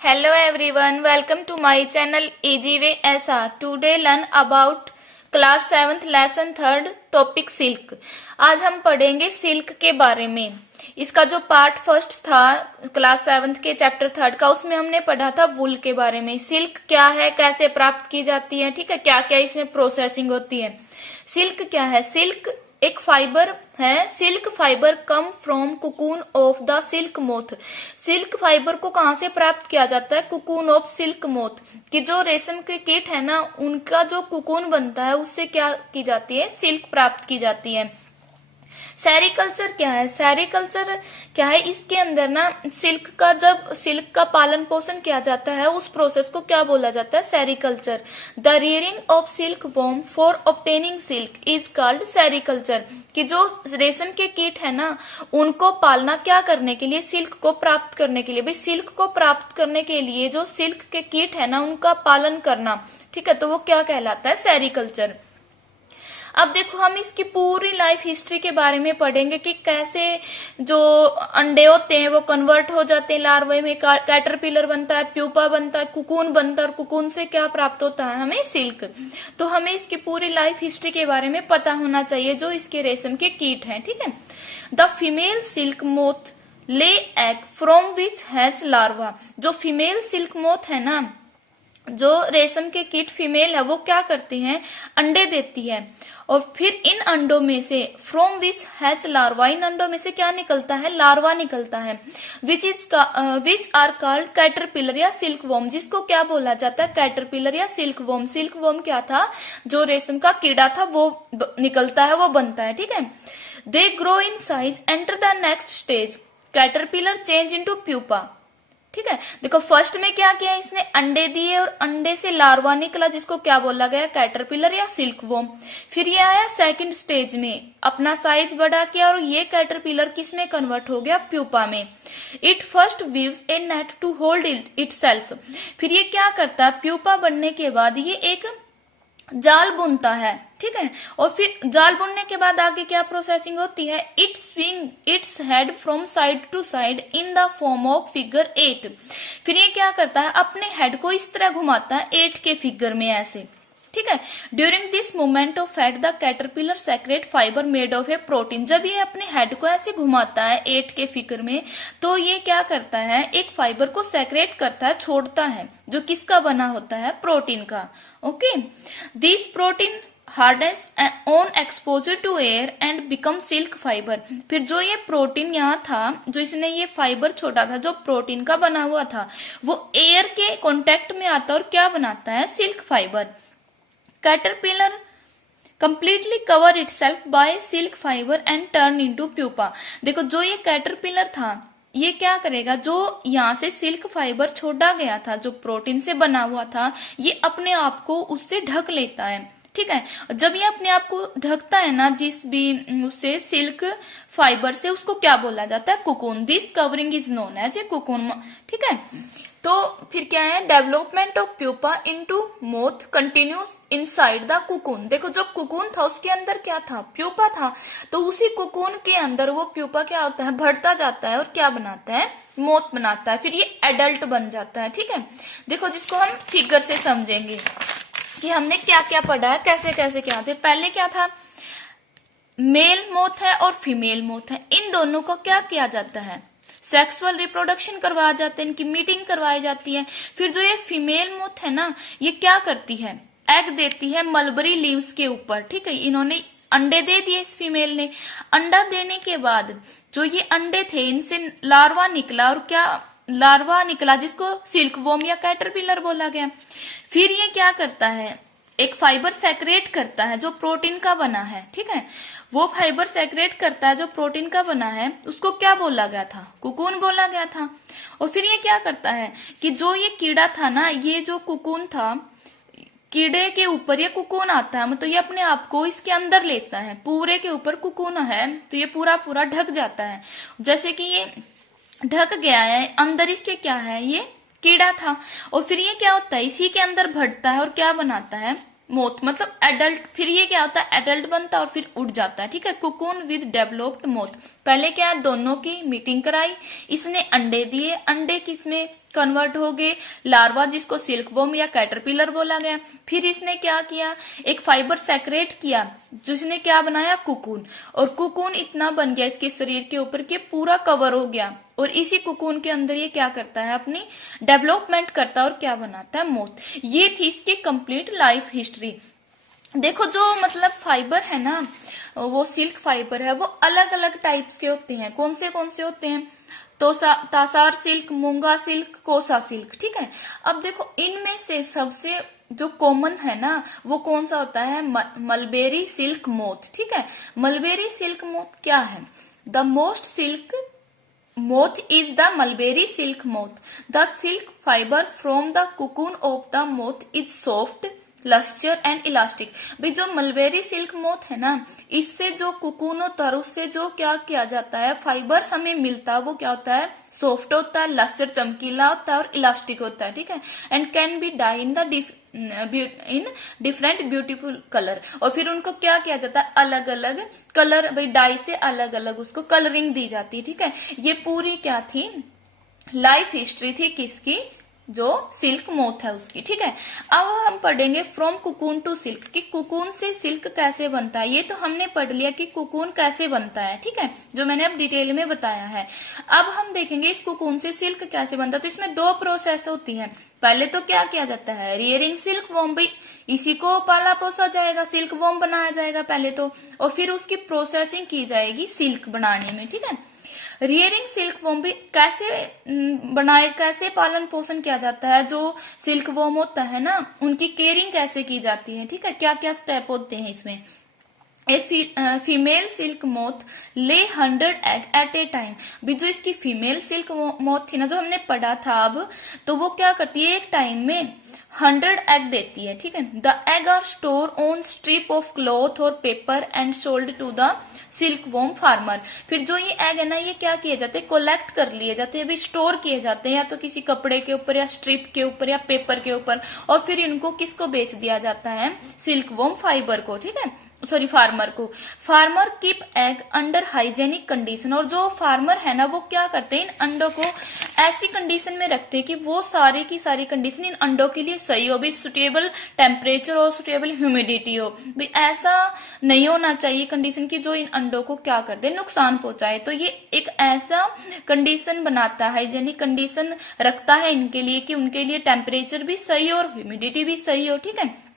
Hello everyone, welcome to my channel Easy Way SR. Today learn about class 7th lesson 3rd topic silk. आज हम पढ़ेंगे silk के बारे में। इसका जो पार्ट फर्स्ट था क्लास 7th के चैप्टर 3rd का, उसमें हमने पढ़ा था वूल के बारे में। सिल्क क्या है, कैसे प्राप्त की जाती है, ठीक है, क्या क्या इसमें प्रोसेसिंग होती है। सिल्क क्या है? सिल्क एक फाइबर है। Silk fibre come from cocoon of the silk moth. Silk fibre को कहां से प्राप्त किया जाता है? कुकून ऑफ सिल्क मोथ, कि जो रेशम के कीट है ना, उनका जो कुकून बनता है उससे क्या की जाती है? सिल्क प्राप्त की जाती है। सेरिकल्चर क्या है? सेरिकल्चर क्या है? इसके अंदर ना जब सिल्क का पालन पोषण किया जाता है, उस प्रोसेस को क्या बोला जाता है? Sericulture. The rearing of silk worm for obtaining silk is called sericulture. कि जो रेशम के कीट है ना, उनको पालना क्या करने के लिए? सिल्क को प्राप्त करने के लिए। भाई सिल्क को प्राप्त करने के लिए जो सिल्क के कीट है ना, उनका पालन करना, ठीक है, तो वो क्या कहलाता है? सेरिकल्चर। अब देखो, हम इसकी पूरी लाइफ हिस्ट्री के बारे में पढ़ेंगे कि कैसे जो अंडे होते हैं वो कन्वर्ट हो जाते हैं लार्वे में, कैटरपिलर बनता है, प्यूपा बनता है, कुकून बनता है, और कुकून से क्या प्राप्त होता है? हमें सिल्क। तो हमें इसकी पूरी लाइफ हिस्ट्री के बारे में पता होना चाहिए, जो इसके रेशम के कीट हैं, ठीक है। द फीमेल सिल्क मोथ ले egg from which has larva. जो फीमेल सिल्क मोथ है ना, जो रेशम के कीट फीमेल है, वो क्या करती हैं? अंडे देती है, और फिर इन अंडों में से फ्रॉम विच हैच लार्वा, इन अंडों में से क्या निकलता है? लार्वा निकलता है। विच आर कॉल्ड कैटरपिलर या सिल्क वॉर्म, जिसको क्या बोला जाता है? कैटरपिलर या सिल्क वॉर्म। सिल्क वॉर्म क्या था? जो रेशम का कीड़ा था वो निकलता है, वो बनता है, ठीक है। They grow in size, enter the next stage, caterpillar change into pupa, ठीक है। देखो, फर्स्ट में क्या किया इसने? अंडे दिए, और अंडे से लार्वा निकला, जिसको क्या बोला गया? कैटरपिलर या सिल्क वॉर्म। फिर ये आया सेकंड स्टेज में, अपना साइज बड़ा किया, और ये कैटरपिलर किस में कन्वर्ट हो गया? प्यूपा में। It first weaves a net to hold itself. फिर ये क्या करता है? प्यूपा बनने के बाद ये एक जाल बुनता है, ठीक है। और फिर जाल बुनने के बाद आगे क्या प्रोसेसिंग होती है? It swing its head from side to side in the form of figure 8। फिर ये क्या करता है? अपने हेड को इस तरह घुमाता है 8 के फिगर में, ऐसे, ठीक है। During this movement of head the caterpillar secrete fibre made of a protein. जब ये अपने हेड को ऐसे घुमाता है 8 के फिगर में, तो ये क्या करता है? एक फाइबर को सेक्रेट करता है, छोड़ता है, जो किसका बना होता है? प्रोटीन का। Okay, this protein hardens on exposure to air and become silk fibre. फिर जो ये प्रोटीन यहाँ था, जो इसने ये फाइबर छोड़ा था, जो प्रोटीन का बना हुआ था, वो एयर के कांटेक्ट में आता है और क्या बनाता है? Silk fibre. Caterpillar completely cover itself by silk fiber and turn into pupa। देखो, जो ये कैटरपिलर था, ये क्या करेगा? जो यहाँ से सिल्क फाइबर छोड़ा गया था, जो प्रोटीन से बना हुआ था, ये अपने आप को उससे ढक लेता है, ठीक है। जब ये अपने आप को ढकता है ना, जिस भी उससे सिल्क फाइबर से, उसको क्या बोला जाता है? Cocoon. This covering is known as a cocoon, ठीक है। तो फिर क्या है? Development of pupa into moth continues inside the cocoon. देखो, जो कुकून था उसके अंदर क्या था? प्यूपा था। तो उसी कुकून के अंदर वो प्यूपा क्या होता है? बढ़ता जाता है, और क्या बनाता है? मोथ बनाता है। फिर ये एडल्ट बन जाता है, ठीक है। देखो, जिसको हम फिगर से समझेंगे कि हमने क्या क्या पढ़ा है, कैसे कैसे क्या थे। पहले क्या था? मेल मोथ है और फीमेल मोथ है, इन दोनों को क्या किया जाता है? सेक्सुअल रिप्रोडक्शन करवाया जाता है, इनकी मीटिंग करवाई जाती है। फिर जो ये फीमेल मोथ है ना, ये क्या करती है? एग देती है मलबरी लीव्स के ऊपर, ठीक है। इन्होंने अंडे दे दिए, इस फीमेल ने। अंडा देने के बाद जो ये अंडे थे, इनसे लार्वा निकला, और क्या लार्वा निकला? जिसको सिल्क वॉर्म या कैटरपिलर बोला गया। फिर ये क्या करता है? एक फाइबर सेक्रेट करता है, जो प्रोटीन का बना है, ठीक है। वो फाइबर सेक्रेट करता है जो प्रोटीन का बना है, उसको क्या बोला गया था? कुकून बोला गया था। और फिर ये क्या करता है कि जो ये कीड़ा था ना, ये जो कुकून था, कीड़े के ऊपर ये कुकून आता है, मतलब ये अपने आप को इसके अंदर लेता है। पूरे के ऊपर कुकून है, तो ये पूरा पूरा ढक जाता है। जैसे कि ये ढक गया है, अंदर इसके क्या है? ये कीड़ा था। और फिर ये क्या होता है? इसी के अंदर बढ़ता है, और क्या बनाता है? मोथ, मतलब एडल्ट। फिर ये क्या होता है? एडल्ट बनता है और फिर उड़ जाता है, ठीक है। Cocoon with developed moth. पहले क्या है? दोनों की मीटिंग कराई, इसने अंडे दिए, अंडे किसमें? कन्वर्ट हो गए लार्वा, जिसको सिल्क वॉर्म या कैटरपिलर बोला गया। फिर इसने क्या किया, एक फाइबर सेक्रेट किया, जिसने क्या बनाया, कुकून। और कुकून इतना बन गया इसके शरीर के ऊपर कि पूरा कवर हो गया। और इसी कुकून के अंदर ये क्या करता है, अपनी डेवलपमेंट करता है और क्या बनाता है, मोथ। ये थी इसकी कंप्लीट लाइफ हिस्ट्री। देखो जो मतलब फाइबर है ना, वो सिल्क फाइबर है, वो अलग अलग टाइप्स के होते हैं। कौन से होते हैं, तो तासार सिल्क, मूंगा सिल्क, कोसा सिल्क, ठीक है। अब देखो इनमें से सबसे जो कॉमन है ना, वो कौन सा होता है, मलबेरी सिल्क मोथ, ठीक है। मलबेरी सिल्क मोथ क्या है, the most silk moth is the mulberry silk moth. The silk fiber from the cocoon of the moth is soft, lustre and elastic. भाई जो मलबेरी सिल्क मोथ है ना, इससे जो कुकून होता है उससे जो क्या किया जाता है, फाइबर्स हमें मिलता है, वो क्या होता है, सॉफ्ट होता है, लस्चर चमकीला होता है और इलास्टिक होता है, ठीक है। And can be dye in different beautiful colour. और फिर उनको क्या किया जाता है, अलग अलग कलर, भाई डाई से अलग अलग उसको कलरिंग दी जाती है, ठीक है। ये पूरी क्या थी, लाइफ हिस्ट्री थी किसकी, जो सिल्क मोथ है उसकी, ठीक है। अब हम पढ़ेंगे फ्रॉम कुकून टू सिल्क, कि कुकून से सिल्क कैसे बनता है। ये तो हमने पढ़ लिया कि कुकून कैसे बनता है, ठीक है, जो मैंने अब डिटेल में बताया है। अब हम देखेंगे इस कुकून से सिल्क कैसे बनता है। तो इसमें दो प्रोसेस होती है। पहले तो क्या किया जाता है, रियरिंग सिल्क वॉर्म, भाई इसी को पाला पोसा जाएगा, सिल्क वॉर्म बनाया जाएगा पहले तो, और फिर उसकी प्रोसेसिंग की जाएगी सिल्क बनाने में, ठीक है। रियरिंग सिल्क वॉर्म भी कैसे बनाए, कैसे पालन पोषण किया जाता है, जो सिल्क वॉर्म होता है ना, उनकी केयरिंग कैसे की जाती है, ठीक है, क्या क्या स्टेप होते हैं इसमें। फीमेल सिल्क मोथ ले 100 एग एट ए टाइम। भी जो इसकी फीमेल सिल्क मोथ थी ना, जो हमने पढ़ा था अब, तो वो क्या करती है, एक टाइम में 100 एग देती है, ठीक है। The egg are store on strip of cloth और paper and sold to the silkworm farmer. फिर जो ये एग है ना, ये क्या किए जाते हैं, कलेक्ट कर लिए जाते हैं, भी स्टोर किए जाते हैं, या तो किसी कपड़े के ऊपर या स्ट्रिप के ऊपर या पेपर के ऊपर, और फिर इनको किसको बेच दिया जाता है, सिल्क वॉर्म फाइबर को, ठीक है, सॉरी फार्मर को। Farmer keep egg under hygienic condition. और जो फार्मर है ना, वो क्या करते हैं, इन अंडों को ऐसी कंडीशन में रखते हैं कि वो सारी की सारी कंडीशन इन अंडों के लिए सही हो, भी सुटेबल टेम्परेचर हो, सुटेबल ह्यूमिडिटी हो, भी ऐसा नहीं होना चाहिए कंडीशन की जो इन अंडों को क्या कर दे, नुकसान पहुंचाए। तो ये एक ऐसा कंडीशन बनाता है, हाइजेनिक कंडीशन रखता है इनके लिए कि उनके लिए टेम्परेचर भी सही हो और ह्यूमिडिटी भी सही हो, ठीक है।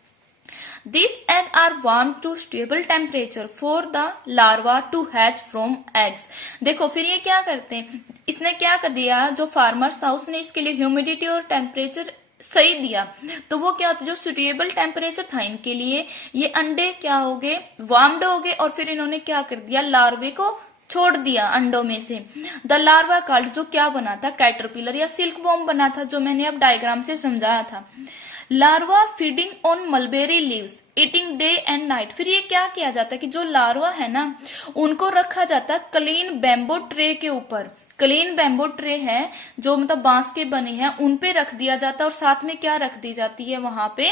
These eggs are warmed to stable temperature for the larva to hatch from eggs. देखो फिर ये क्या करते हैं, इसने क्या कर दिया, जो फार्मर्स था उसने इसके लिए ह्यूमिडिटी और टेम्परेचर सही दिया, तो वो क्या होता, जो सुटेबल टेम्परेचर था इनके लिए, ये अंडे क्या हो गए, वार्म्ड हो गए, और फिर इन्होंने क्या कर दिया, लार्वे को छोड़ दिया अंडों में से। द लार्वा कॉल्ड, जो क्या बना था, कैटरपिलर या सिल्क वॉर्म बना था, जो मैंने अब डायग्राम से समझाया था। Larva feeding on mulberry leaves eating day and night. फिर ये क्या किया जाता है कि जो लार्वा है ना, उनको रखा जाता है क्लीन बैम्बो ट्रे के ऊपर। क्लीन बैम्बो ट्रे है जो मतलब बांस के बने हैं, उन पे रख दिया जाता है, और साथ में क्या रख दी जाती है, वहां पे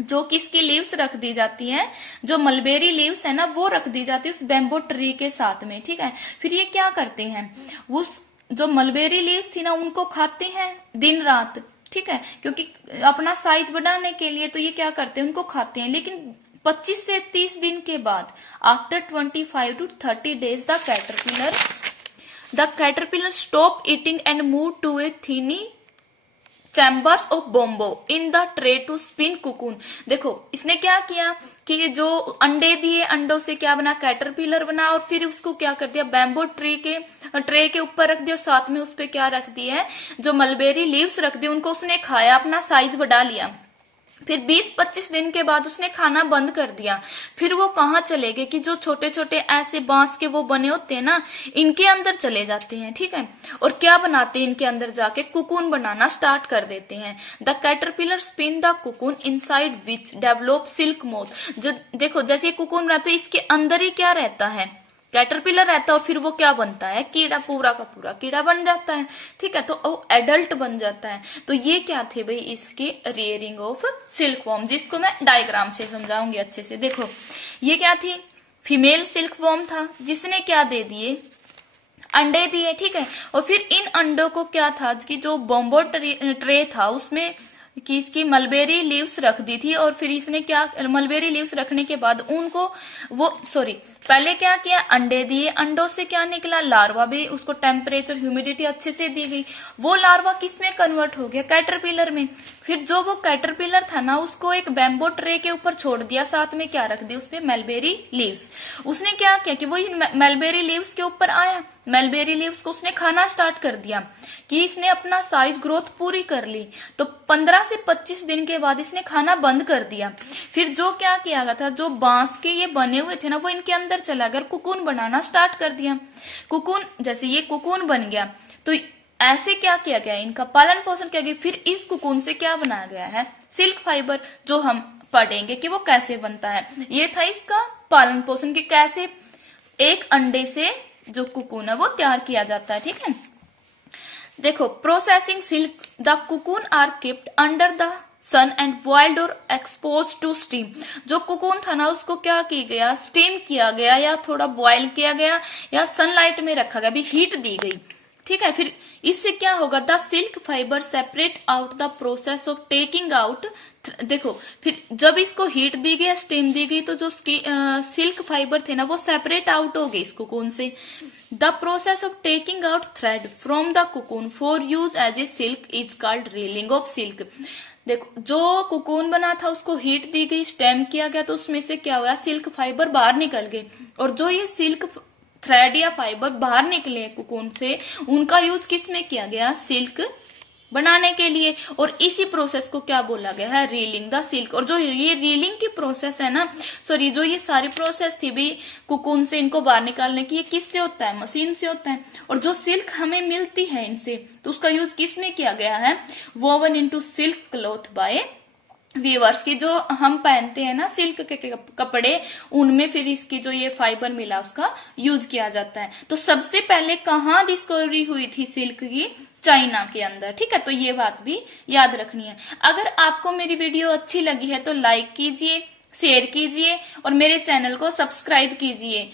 जो किसकी लीव्स रख दी जाती हैं, जो मलबेरी लीव्स है ना, वो रख दी जाती है उस बैम्बो ट्री के साथ में, ठीक है। फिर ये क्या करते हैं, उस जो मलबेरी लीव्स थी ना, उनको खाते हैं दिन रात, ठीक है, क्योंकि अपना साइज बढ़ाने के लिए, तो ये क्या करते हैं, उनको खाते हैं। लेकिन 25 से 30 दिन के बाद, after 25 to 30 days, the caterpillar stop eating and move to a thinny chambers of bamboo in the tray to spin cocoon. देखो इसने क्या किया कि जो अंडे दिए, अंडों से क्या बना, कैटरपिलर बना, और फिर उसको क्या कर दिया, बैम्बो ट्रे के ऊपर रख दिया, और साथ में उस पे क्या रख दिया है, जो मलबेरी लीव्स रख दिए, उनको उसने खाया, अपना साइज बढ़ा लिया। फिर 20-25 दिन के बाद उसने खाना बंद कर दिया। फिर वो कहाँ चले गए कि जो छोटे छोटे ऐसे बांस के वो बने होते हैं ना, इनके अंदर चले जाते हैं, ठीक है, और क्या बनाते हैं, इनके अंदर जाके कुकून बनाना स्टार्ट कर देते हैं। The caterpillar spin the cocoon inside which develop silk moth. जो देखो जैसे कुकून बनाते हैं, इसके अंदर ही क्या रहता है, कैटरपिलर रहता है, और फिर वो क्या बनता है, कीड़ा, पूरा का पूरा कीड़ा बन जाता है, ठीक है, तो वो एडल्ट बन जाता है। तो ये क्या थे भाई, इसकी रियरिंग ऑफ सिल्क वॉर्म, जिसको मैं डायग्राम से समझाऊंगी अच्छे से। देखो ये क्या थी, फीमेल सिल्क वॉर्म था, जिसने क्या दे दिए, अंडे दिए, ठीक है। और फिर इन अंडों को क्या था कि जो बॉम्बो ट्रे था उसमें कि इसकी मलबेरी लीव्स रख दी थी, और फिर इसने क्या, मलबेरी लीव्स रखने के बाद उनको पहले क्या किया, अंडे दिए, अंडों से क्या निकला, लार्वा भी, उसको टेम्परेचर ह्यूमिडिटी अच्छे से दी गई, वो लार्वा किस में कन्वर्ट हो गया, कैटरपिलर में। फिर जो वो कैटरपिलर था ना उसको एक बैम्बो ट्रे के ऊपर छोड़ दिया, साथ में क्या रख दिया, उसपे मलबेरी लीव्स। उसने क्या किया कि वो मलबेरी लीव्स के ऊपर आया, मलबेरी लीव्स को उसने खाना स्टार्ट कर दिया कि इसने अपना साइज ग्रोथ पूरी कर ली। तो 15 से 25 दिन के बाद इसने खाना बंद कर दिया। फिर जो क्या किया गया था, जो बांस के ये बने हुए थे ना वो इनके अंदर चला गया, कुकून बनाना स्टार्ट कर दिया। कुकून, जैसे ये कुकून बन गया तो ऐसे क्या किया गया, इनका पालन पोषण किया गया। फिर इस कुकून से क्या बनाया गया है, सिल्क फाइबर, जो हम पढ़ेंगे कि वो कैसे बनता है। ये था इसका पालन पोषण कि कैसे एक अंडे से जो कुकून है वो तैयार किया जाता है, ठीक है। देखो, processing silk, the cocoon are kept under the sun and boiled or expose to steam. जो कुकून था ना उसको क्या किया गया, स्टीम किया गया या थोड़ा बॉइल किया गया या सनलाइट में रखा गया, भी हीट दी गई, ठीक है। फिर इससे क्या होगा, the silk fibre separate out the process of taking out. देखो, फिर जब इसको हीट दी गई, स्टीम दी गई, तो जो सिल्क फाइबर थे ना वो सेपरेट आउट हो गए इस कुकून से। The process of taking out thread from the cocoon for use as a silk is called reeling of silk. देखो, जो कुकून बना था उसको हीट दी गई, स्टेम किया गया, तो उसमें से क्या हुआ, सिल्क फाइबर बाहर निकल गए, और जो ये सिल्क थ्रेड या फाइबर बाहर निकले कुकून से, उनका यूज किस में किया गया, सिल्क बनाने के लिए। और इसी प्रोसेस को क्या बोला गया है, रीलिंग द सिल्क। और जो ये रीलिंग की प्रोसेस है ना, सॉरी, जो ये सारी प्रोसेस थी भी कुकून से इनको बाहर निकालने की, ये किससे होता है, मशीन से होता है। और जो सिल्क हमें मिलती है इनसे, तो उसका यूज किस में किया गया है, woven into silk cloth by weavers की, जो हम पहनते हैं ना सिल्क के कपड़े, उनमें फिर इसकी जो ये फाइबर मिला उसका यूज किया जाता है। तो सबसे पहले कहाँ डिस्कवरी हुई थी सिल्क की, चाइना के अंदर, ठीक है। तो ये बात भी याद रखनी है। अगर आपको मेरी वीडियो अच्छी लगी है तो लाइक कीजिए, शेयर कीजिए और मेरे चैनल को सब्सक्राइब कीजिए।